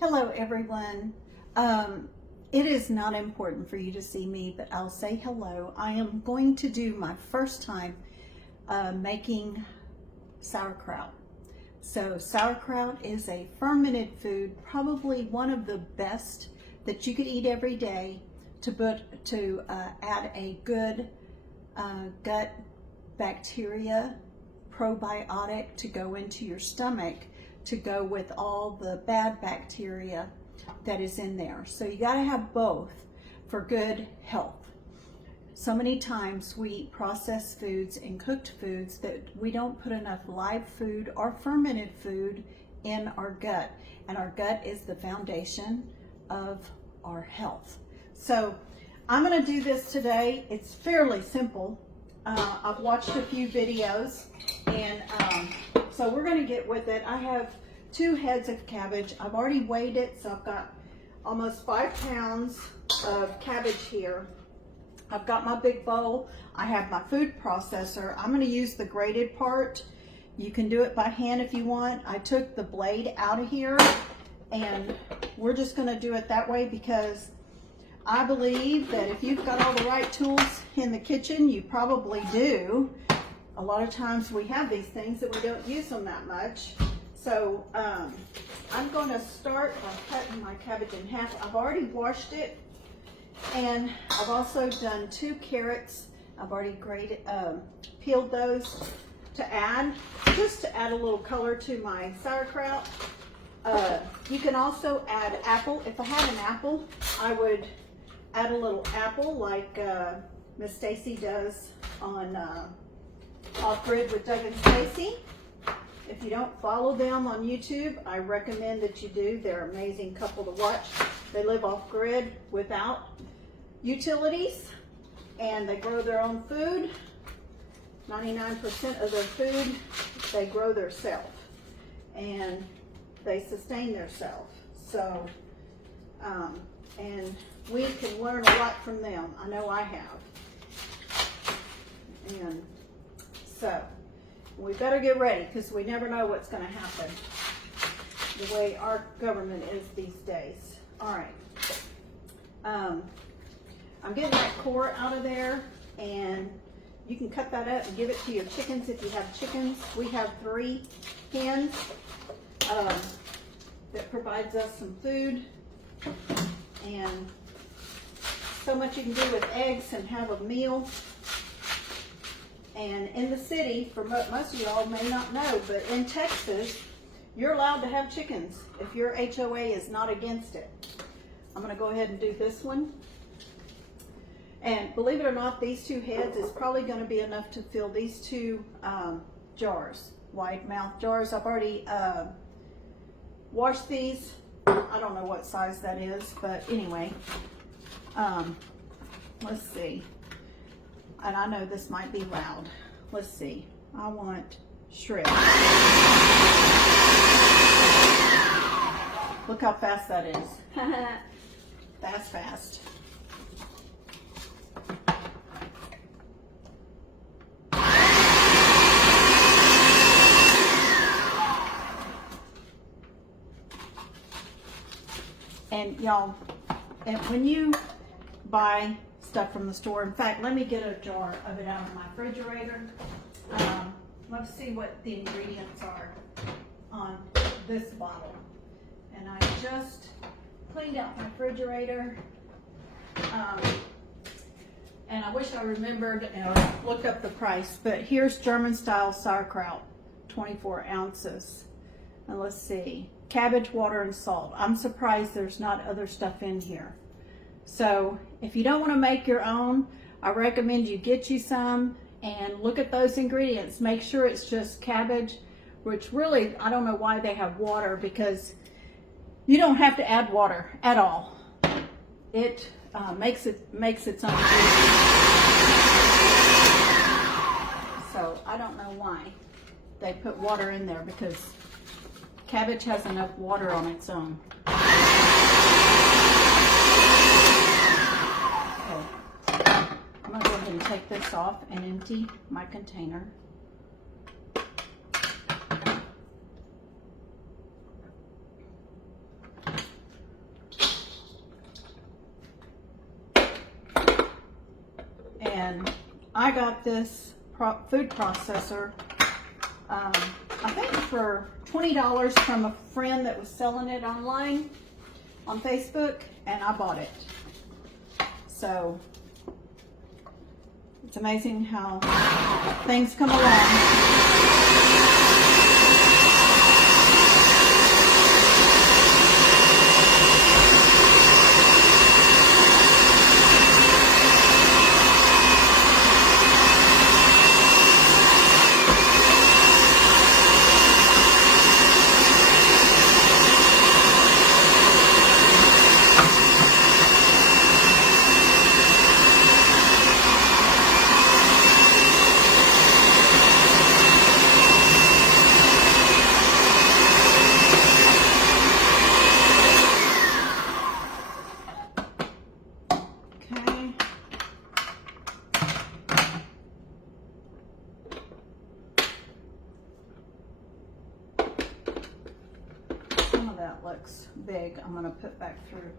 Hello everyone. It is not important for you to see me, but I'll say hello. I am going to do my first time making sauerkraut. So sauerkraut is a fermented food, probably one of the best that you could eat every day to add a good gut bacteria probiotic to go into your stomach to go with all the bad bacteria that is in there. So you got to have both for good health. So many times we eat processed foods and cooked foods that we don't put enough live food or fermented food in our gut, and our gut is the foundation of our health. So I'm going to do this today. It's fairly simple. I've watched a few videos, and so we're going to get with it. I have 2 heads of cabbage. I've already weighed it, so I've got almost 5 pounds of cabbage here. I've got my big bowl. I have my food processor. I'm going to use the grated part. You can do it by hand if you want. I took the blade out of here, and we're just going to do it that way because I believe that if you've got all the right tools in the kitchen, you probably do. A lot of times we have these things that we don't use them that much. So I'm going to start by cutting my cabbage in half. I've already washed it, and I've also done 2 carrots. I've already peeled those to add, just to add a little color to my sauerkraut. You can also add apple. If I had an apple, I would add a little apple like Miss Stacy does on Off Grid with Doug and Stacy. If you don't follow them on YouTube, I recommend that you do. They're an amazing couple to watch. They live off grid without utilities, and they grow their own food. 99% of their food, they grow themselves, and they sustain themselves. So, and we can learn a lot from them. I know I have. And so, we better get ready because we never know what's going to happen the way our government is these days. All right. I'm getting that core out of there, and you can cut that up and give it to your chickens if you have chickens. We have 3 hens that provides us some food, and so much you can do with eggs and have a meal. And in the city, for most of y'all may not know, but in Texas, you're allowed to have chickens if your HOA is not against it. I'm going to go ahead and do this one. And believe it or not, these 2 heads is probably going to be enough to fill these 2 jars, wide mouth jars. I've already washed these. I don't know what size that is, but anyway, let's see. And I know this might be loud. Let's see. I want shrimp. Look how fast that is. That's fast. And y'all, when you buy stuff from the store, in fact, let me get a jar of it out of my refrigerator. Let's see what the ingredients are on this bottle. And I just cleaned out my refrigerator. And I wish I remembered and looked up the price, but here's German style sauerkraut, 24 ounces. And let's see, cabbage, water, and salt. I'm surprised there's not other stuff in here. So if you don't want to make your own, I recommend you get you some and look at those ingredients. Make sure it's just cabbage, which really, I don't know why they have water, because you don't have to add water at all. It makes its own juice. So I don't know why they put water in there, because cabbage has enough water on its own. I'm going to go ahead and take this off and empty my container. And I got this food processor, I think for $20 from a friend that was selling it online on Facebook, and I bought it. So it's amazing how things come along. That looks big. I'm going to put back through.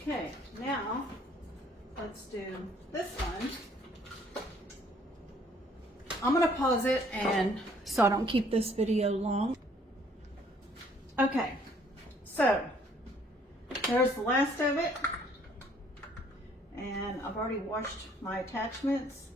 Okay, now let's do this one. I'm going to pause it and so I don't keep this video long. Okay. So, there's the last of it, and I've already washed my attachments.